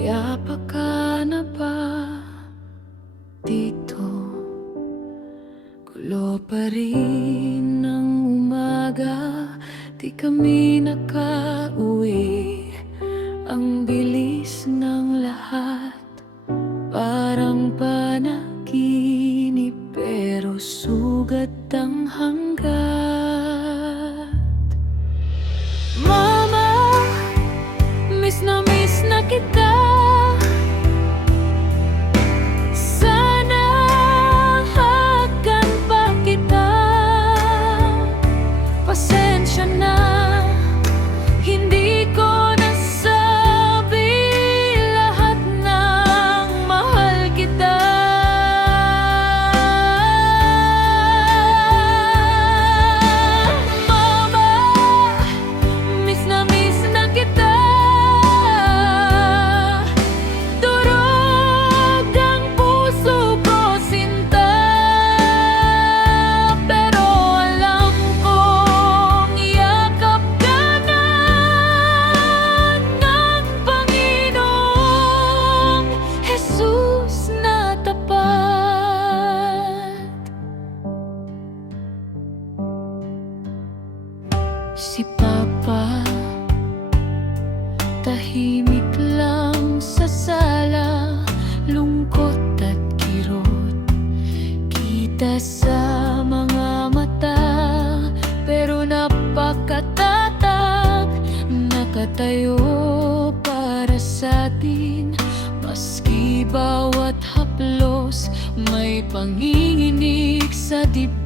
Kaya pa ka na ba dito? Gulo pa rin ng umaga, di kami nakauwi. Ang bilis ng lahat, parang panaginip, pero sugat ang hanggat. Mama, miss na kita. Sana hagan pa kita. Pasensya na, hindi ko nasabi lahat ng mahal kita. Mama, miss na kita. Si Papa, tahimik lang sa sala, lungkot at kirot kita sa mga mata, pero napakatatag, nakatayo para sa atin. Maski bawat haplos, may panginginig sa dibdib.